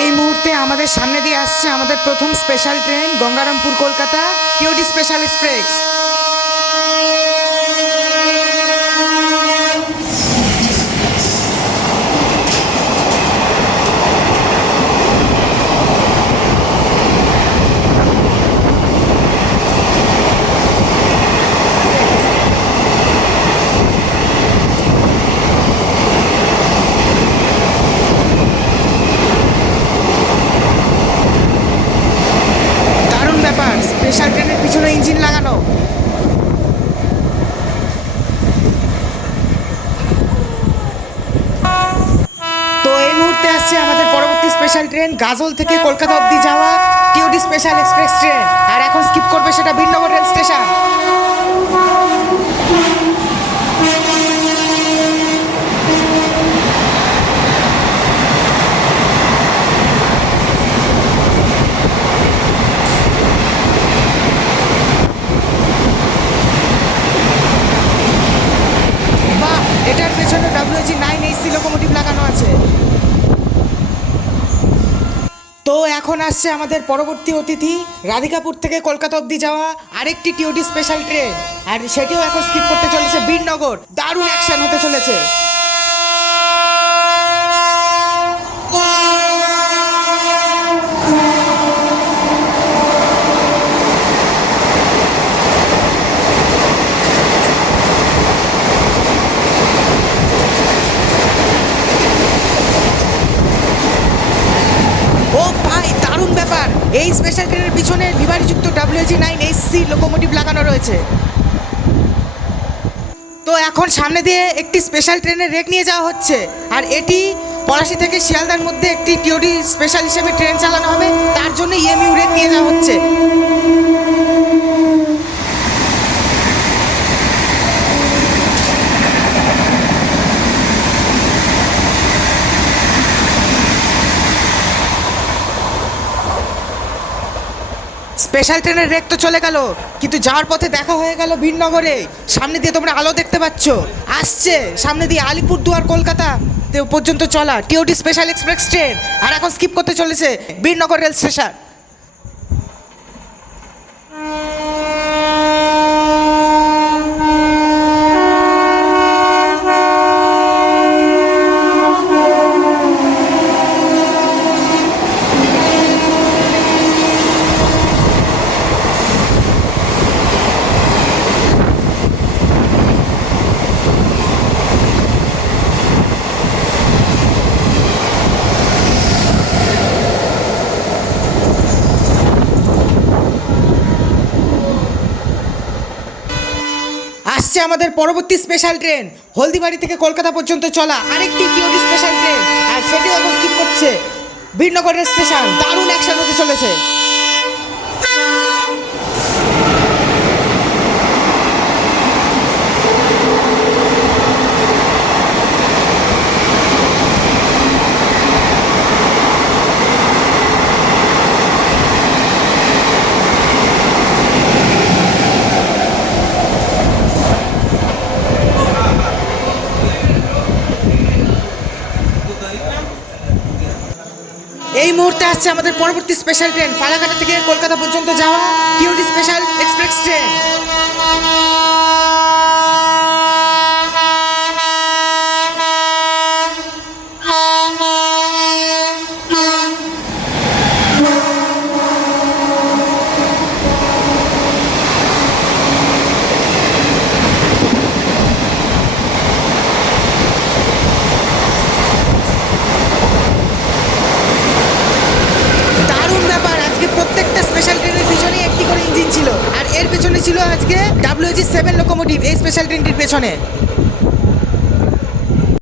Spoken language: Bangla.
এই মুহূর্তে আমাদের সামনে দিয়ে আসছে আমাদের প্রথম special train Gangarampur Kolkata TOD special express. Special ট্রেনের পিছনে ইঞ্জিন লাগানো। তো এই মুহূর্তে আসছে আমাদের পরবর্তী স্পেশাল ট্রেন গাজল থেকে কলকাতা অবধি যাওয়া টিওডি স্পেশাল এক্সপ্রেস ট্রেন, আর এখন স্কিপ করবে সেটা বীরনগর রেল স্টেশন। এটার পেছনে WG9AC লোকোমোটিভ লাগানো আছে। তো এখন আসছে আমাদের পরবর্তী অতিথি রাধিকাপুর থেকে কলকাতা অবধি যাওয়া আরেকটি টিওডি স্পেশাল ট্রেন, আর সেটিও এখন স্কিপ করতে চলেছে বীরনগর। দারুণ অ্যাকশন হতে চলেছে। এই স্পেশাল ট্রেনের পিছনে লিভারিযুক্ত WG9AC লোকোমোটিভ লাগানো রয়েছে। তো এখন সামনে দিয়ে একটি স্পেশাল ট্রেনের রেক নিয়ে যাওয়া হচ্ছে, আর এটি পলাশী থেকে শিয়ালদার মধ্যে একটি টিওডি স্পেশাল হিসেবে ট্রেন চালানো হবে, তার জন্য EMU রেক নিয়ে যাওয়া হচ্ছে। স্পেশাল ট্রেনের রেক তো চলে গেল, কিন্তু যাওয়ার পথে দেখা হয়ে গেল বীরনগরে। সামনে দিয়ে তোমরা আলো দেখতে পাচ্ছ, আসছে সামনে দিয়ে আলিপুরদুয়ার কলকাতা পর্যন্ত চলা টিওডি স্পেশাল এক্সপ্রেস ট্রেন, আর এখন স্কিপ করতে চলেছে বীরনগর রেল স্টেশন। আসছে আমাদের পরবর্তী স্পেশাল ট্রেন হলদিবাড়ি থেকে কলকাতা পর্যন্ত চলা আরেকটি টিওডি স্পেশাল ট্রেন, আর সেটিও এখন স্কিপ করছে বীরনগর রেল স্টেশন। দারুণ অ্যাকশন হতে চলেছে। এই মুহূর্তে আসছে আমাদের পরবর্তী স্পেশাল ট্রেন ফালাকাটা থেকে কলকাতা পর্যন্ত যাওয়া টিওডি স্পেশাল এক্সপ্রেস ট্রেন। প্রত্যেকটা স্পেশাল ট্রেনের পিছনে একটি করে ইঞ্জিন ছিল, আর এর পেছনে ছিল আজকে WG7 লোকোমোটিভ এই স্পেশাল ট্রেনটির পেছনে।